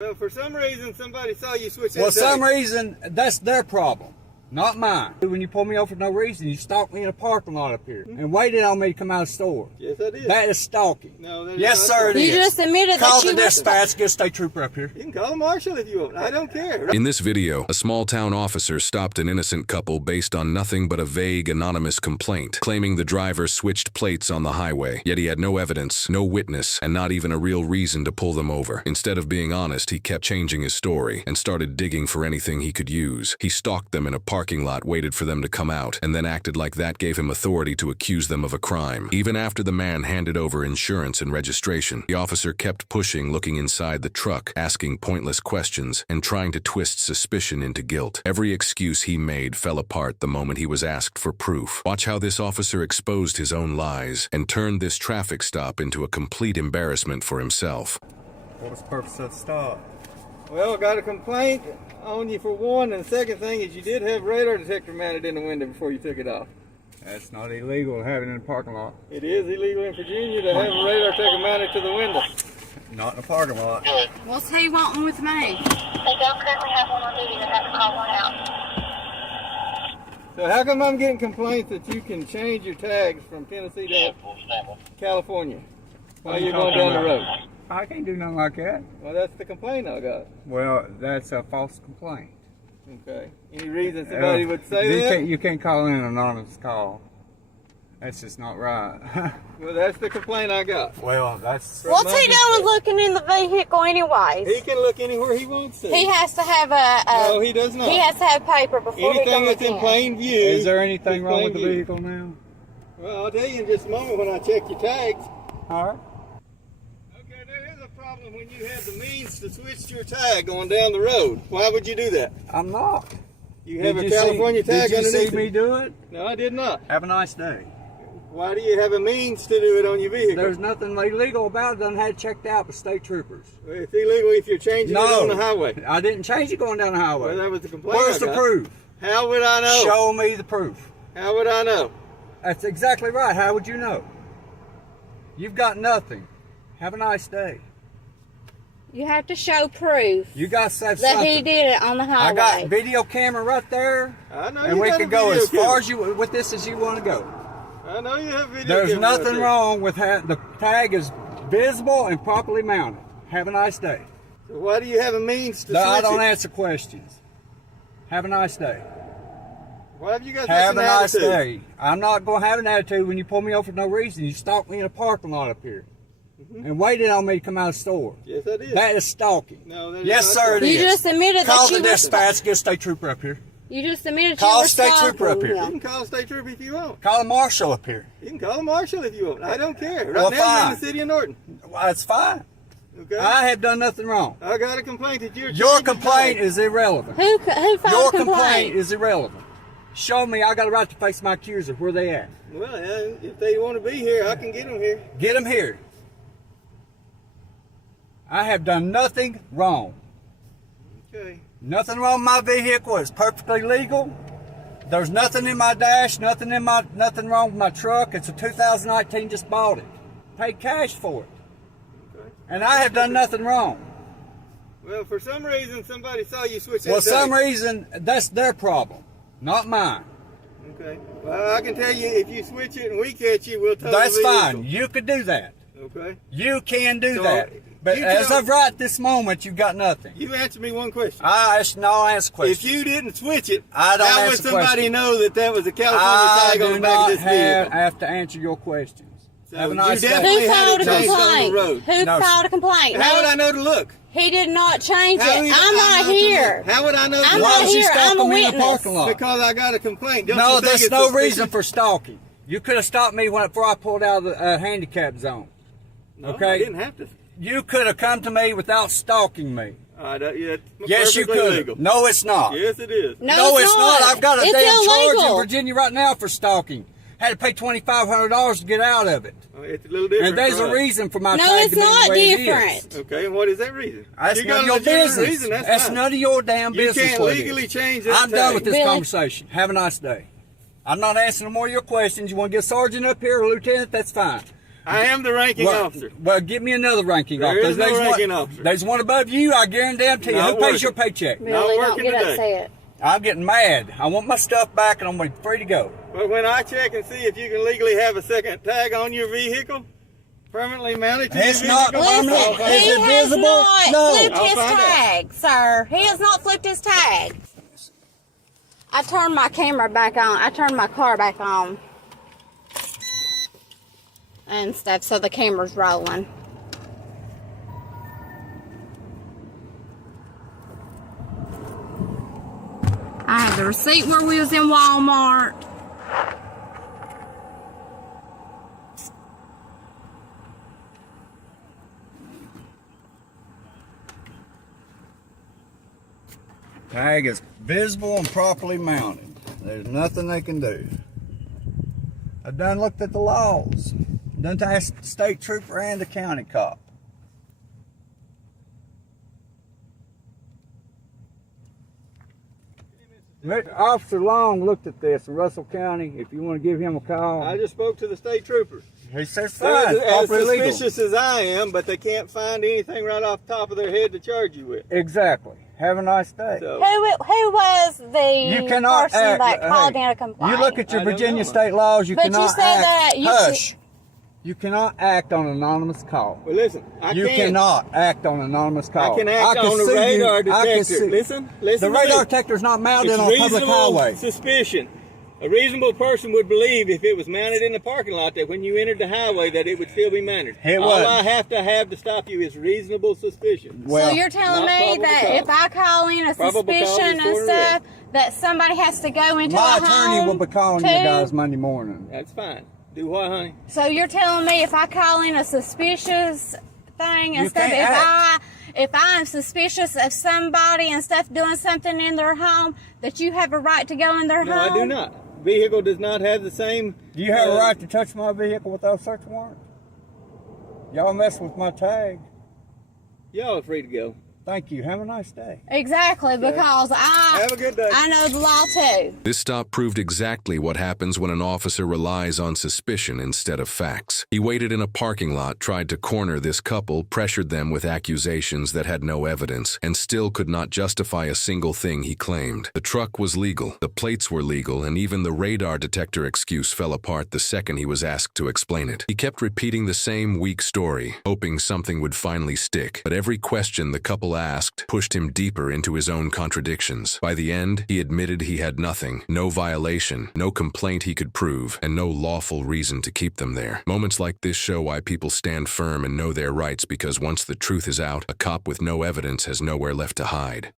Well, for some reason, somebody saw you switch that Well, some tag. reason, that's their problem, not mine. When you pull me over for no reason, you stalked me in a parking lot up here and waited on me to come out of the store. Yes, I did. That is stalking. No, that is yes, not sir, it stalking. is. You just admitted Call that you the dispatch, get a state trooper up here. You can call a marshal if you want. I don't care. In this video, a small-town officer stopped an innocent couple based on nothing but a vague, anonymous complaint, claiming the driver switched plates on the highway, yet he had no evidence, no witness, and not even a real reason to pull them over. Instead of being honest, he kept changing his story and started digging for anything he could use. He stalked them in a parking lot, waited for them to come out, and then acted like that gave him authority to accuse them of a crime. Even after the man handed over insurance and registration, the officer kept pushing, looking inside the truck, asking pointless questions, and trying to twist suspicion into guilt. Every excuse he made fell apart the moment he was asked for proof. Watch how this officer exposed his own lies and turned this traffic stop into a complete embarrassment for himself. What was the purpose of the stop? Well, I got a complaint on you for one, and the second thing is you did have radar detector mounted in the window before you took it off. That's not illegal to have it in the parking lot. It is illegal in Virginia to have a radar detector mounted to the window. Not in the parking lot. What's he wanting with me? They don't currently have one on duty. They have to call one out. So how come I'm getting complaints that you can change your tags from Tennessee to California while you're going down the road? I can't do nothing like that. Well, that's the complaint I got. Well, that's a false complaint. Okay. Any reason somebody would say that? You can't call in an anonymous call. That's just not right. Well, that's the complaint I got. Well, that's... What's he doing looking in the vehicle anyways? He can look anywhere he wants to. He has to have a No, he does not. He has to have paper before Anything he that's goes in plain view. Is there anything is wrong with plain the view. vehicle now? Well, I'll tell you in just a moment when I check your tags. All right. Okay, there is a problem when you have the means to switch your tag going down the road. Why would you do that? I'm not. You have a California tag Did you underneath see me it. do it? No, I did not. Have a nice day. Why do you have a means to do it on your vehicle? There's nothing illegal about it. Done had it checked out by state troopers. Well, it's illegal if you're changing it on the highway. I didn't change it going down the highway. Well, that was the complaint. Where's I the got. proof? How would I know? Show me the proof. How would I know? That's exactly right. How would you know? You've got nothing. Have a nice day. You have to show proof You got to have that something. he did it on the I highway. got video camera right there, I know and you we got can a go video as far camera. as you with this as you want to go. I know you have video There's camera right nothing there. wrong with the tag is visible and properly mounted. Have a nice day. So why do you have a means to No, I switch don't it? answer questions. Have a nice day. Why have you got Have such a an nice attitude? day. I'm not going to have an attitude when you pull me over for no reason. You stalked me in a parking lot up here and waited on me to come out of the store. Yes, I did. That is stalking. No, that is Yes, not sir, it stalking. is. You just admitted Call that the you were dispatch, get a state trooper up here. You just admitted Call you were a state trooper up stalking here. You him. can call a state trooper if you want. Call a marshal up here. You can call a marshal if you want. I don't care. Right Well, now you're in fine. the city of Norton. Well, that's fine. Okay. I have done nothing wrong. I got a complaint that you're Your changing complaint tags. is irrelevant. Who filed Your a complaint complaint? is irrelevant. Show me I got a right to face my accuser. Where they at? Well, if they want to be here, I can get them here. Get them here. I have done nothing wrong. Okay. Nothing wrong with my vehicle. It's perfectly legal. There's nothing in my dash, nothing wrong with my truck. It's a 2019, just bought it. Paid cash for it. Okay. And I have done nothing wrong. Well, for some reason, somebody saw you switch that Well, some tag. reason, that's their problem, not mine. Okay. Well, I can tell you, if you switch it and we catch you, we'll tow That's the vehicle. fine. You could do that. Okay. You can do So, that. But you as tell- of right this moment, you've got nothing. You answer me one question. I no answer questions. If you didn't switch it, I don't how would answer somebody questions. know that that was a California I tag on do the back of not this vehicle? have to answer your questions. So Have a you nice definitely day. Who had filed it a changed on the complaint? road. Who No, filed a complaint? How would No, I know to look? he did not change How it. would I'm I not know to here. look? How would I know to I'm look? Why not was he here. I'm a stalking me in the witness. parking lot? Because I got a complaint. Don't No, you think there's it's no suspicious? reason for stalking. You could have stopped me before I pulled out of the handicap zone. No, Okay. I didn't have to. You could have come to me without stalking me. Yeah, Yes, you perfectly could. legal. No, it's not. Yes, it is. No, it's not. I've got a It's damn charge illegal. in Virginia right now for stalking. Had to pay $2,500 to get out of it. Oh, it's a little different. And there's for a us. reason for my No, tag it's to be not the way it is. different. Okay, and what is that reason? That's You none got of a your legitimate business. reason, that's That's fine. none of your damn You business. can't what it legally is. change that I'm done with this Billy. conversation. Have a nice day. I'm not answering no more of your questions. You want to get a sergeant up here or a lieutenant? That's fine. I am the ranking officer. Well, give me another ranking There officer. is no There's ranking one, officer. There's one above you, I guarantee you. Not Who pays working. your paycheck? Really, don't working get today. upset. I'm getting mad. I want my stuff back and I'm gonna be free to go. But when I check and see if you can legally have a second tag on your vehicle, permanently mounted to It's your not vehicle, permanent. Listen, Is he it has visible? not No. flipped I'll his find out. tag, sir. He has not flipped his tag. I turned my camera back on. I turned my car back on. And stuff, so the camera's rolling. I have the receipt where we was in Walmart. Tag is visible and properly mounted. There's nothing they can do. I done looked at the laws. Done asked the state trooper and the county cop. Officer Long looked at this in Russell County. If you want to give him a call, I just spoke to the state trooper. he says They're fine, as properly legal. suspicious as I am, but they can't find anything right off the top of their head to charge you with. Exactly. Have a nice day. So, Who was the You cannot person act. that called hey, in a complaint? You look at your I don't Virginia know. state laws. You But you cannot said act. that you Hush. You cannot act on anonymous call. well, listen, I You can. cannot act on anonymous call. I can act can on the sue you. radar I can detector. sue- Listen The to radar me. detector is not mounted It's on a public reasonable highway. suspicion. A reasonable person would believe if it was mounted in the parking lot that when you entered the highway that it would still be mounted. It All wasn't. I have to stop you is reasonable suspicion. Well, So you're telling not me probable that cause. if I call in a Probable cause suspicion is and for stuff, that somebody has to go into my a attorney home will be calling too? you guys Monday morning. That's fine. Do what, honey? So you're telling me if I call in a suspicious thing and You stuff, can't if I'm suspicious of somebody and stuff doing something in their home, that you have a right to go in their No, home? I do not. Vehicle does not have the same. Do you have a right to touch my vehicle without a search warrant? Y'all mess with my tag. Y'all are free to go. Thank you. Have a nice day. Exactly, because Have a good day. I know the law too. This stop proved exactly what happens when an officer relies on suspicion instead of facts. He waited in a parking lot, tried to corner this couple, pressured them with accusations that had no evidence, and still could not justify a single thing he claimed. The truck was legal, the plates were legal, and even the radar detector excuse fell apart the second he was asked to explain it. He kept repeating the same weak story, hoping something would finally stick, but every question the couple asked pushed him deeper into his own contradictions. By the end, he admitted he had nothing, no violation, no complaint he could prove, and no lawful reason to keep them there. Moments like this show why people stand firm and know their rights, because once the truth is out, a cop with no evidence has nowhere left to hide.